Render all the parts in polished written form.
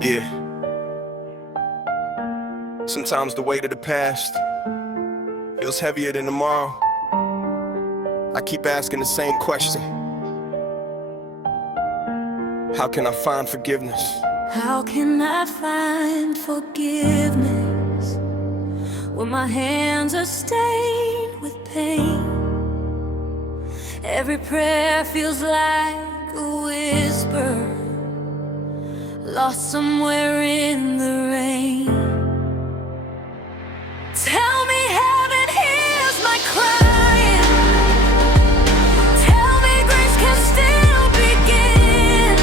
Yeah. Sometimes the weight of the past feels heavier than tomorrow. I keep asking the same question. How can I find forgiveness? How can I find forgiveness when my hands are stained with pain? Every prayer feels like a whisper, lost somewhere in the rain. Tell me heaven hears my crying. Tell me grace can still begin.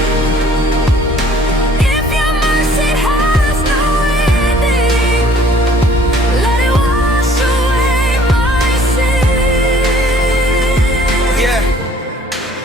If your mercy has no ending, let it wash away my sin.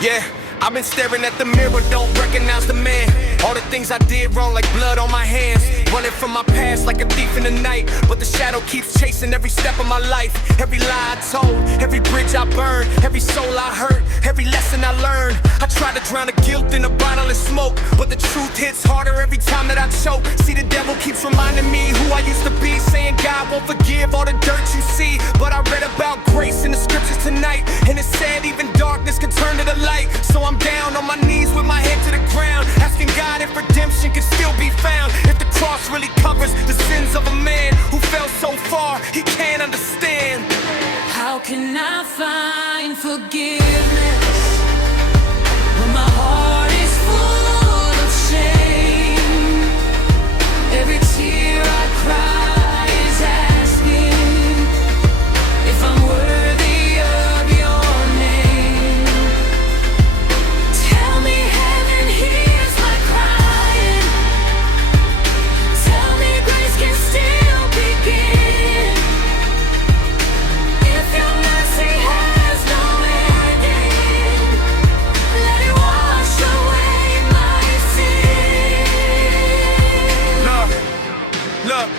Yeah. I've been staring at the mirror, don't recognize the man. All the things I did wrong like blood on my hands. Running from my past like a thief in the night, but the shadow keeps chasing every step of my life. Every lie I told, every bridge I burned, every soul I hurt, every lesson I learned. I tried to drown the guilt in a bottle of smoke, but the truth hits harder every time that I choke. See, the devil keeps reminding me who I used to be, saying God won't forgive all the dirt you see. But I read about grace in the scriptures tonight, and it said even darkness can turn to the light. So I'm down on my knees with my head to the ground, asking God if redemption can still be found. If the cross really covers the sins of a man who fell so far he can't understand. How can I find forgiveness when my heart is full of shame? Every tear I cry is asking if I'm worthy of your name. Tell me heaven hears my crying. Tell me grace can still begin. If your mercy has no ending, let it wash away my sin. Look,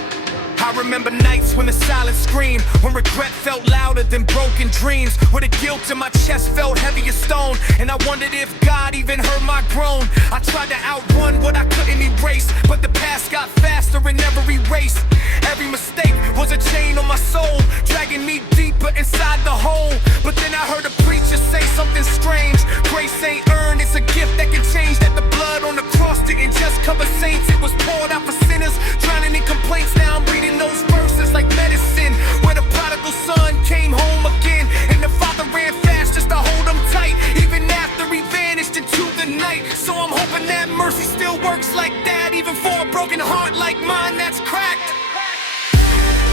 I remember nights when the silence screamed, when regret felt louder than broken dreams, where the guilt in my chest felt heavy as stone, and I wondered if God even heard my groan. I tried to outrun what I couldn't erase, but the past got faster and never erased. Every mistake was a chain on my soul, dragging me deeper inside the hole. But then I heard a preacher say something strange. Grace ain't earned, it's a gift that can change. That the blood on the cross didn't just cover saints, it was poured out for sinners, drowning in complaints. Now I'm reading those verses like medicine, where the prodigal son came home again, and the father ran fast just to hold him tight, even after he vanished into the night. So I'm hoping that mercy still works like that, even for a broken heart like mine that's cracked.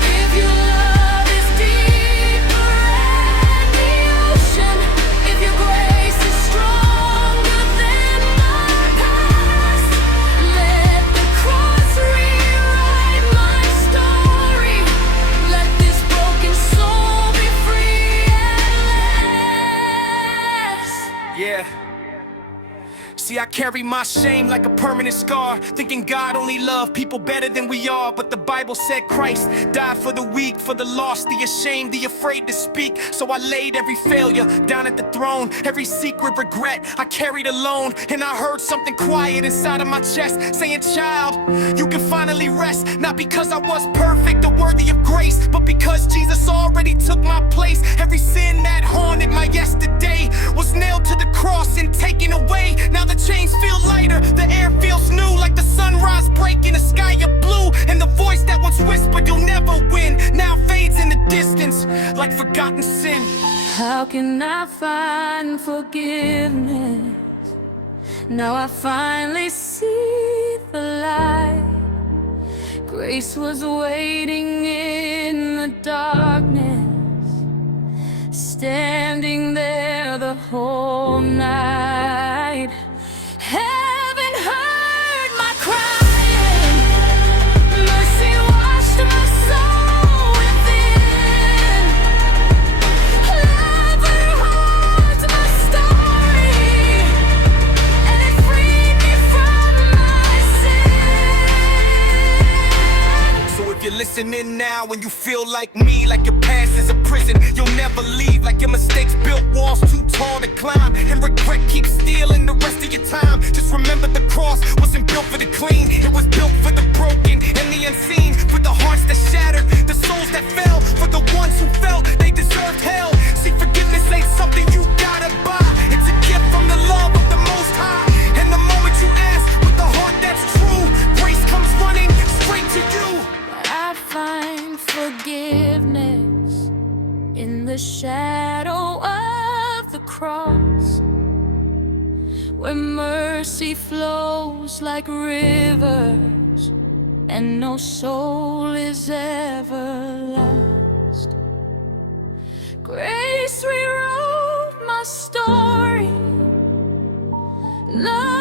If your love is deeper than the ocean, if your grace is stronger than my past, let the cross rewrite my story. Let this broken soul be free at last. Yeah. See, I carry my shame like a permanent scar, thinking God only loved people better than we are. But the Bible said Christ died for the weak, for the lost, the ashamed, the afraid to speak. So I laid every failure down at the throne, every secret regret I carried alone. And I heard something quiet inside of my chest saying, child, you can finally rest. Not because I was perfect or worthy of grace, but because Jesus already took my place. Every sin that haunted my yesterday was nailed to the cross and taken away. Now the chains feel lighter, the air feels new, like the sunrise breaking a sky of blue. And the voice that once whispered you'll never win now fades in the distance like forgotten sin. How can I find forgiveness? Now I finally see the light. Grace was waiting in the darkness, standing there the whole night. Heaven heard my crying, mercy washed my soul within. Love holds my story, and it freed me from my sin. So if you're listening listening now when you feel like me, like your past is a prison. You'll never leave, like your mistakes built walls too tall to climb, and regret keeps stealing the rest of your time. Just remember the cross wasn't built for the clean, it was built for the broken and the unseen, for the hearts that shattered, the souls that fell, for the ones who felt they deserved hell. See, forgiveness ain't something you gotta buy, it's a gift from the love of the Most High. And the moment you ask with the heart that's true, grace comes running straight to you. I find forgiveness in the shadow of the cross, where mercy flows like rivers and no soul is ever lost. Grace rewrote my story. Love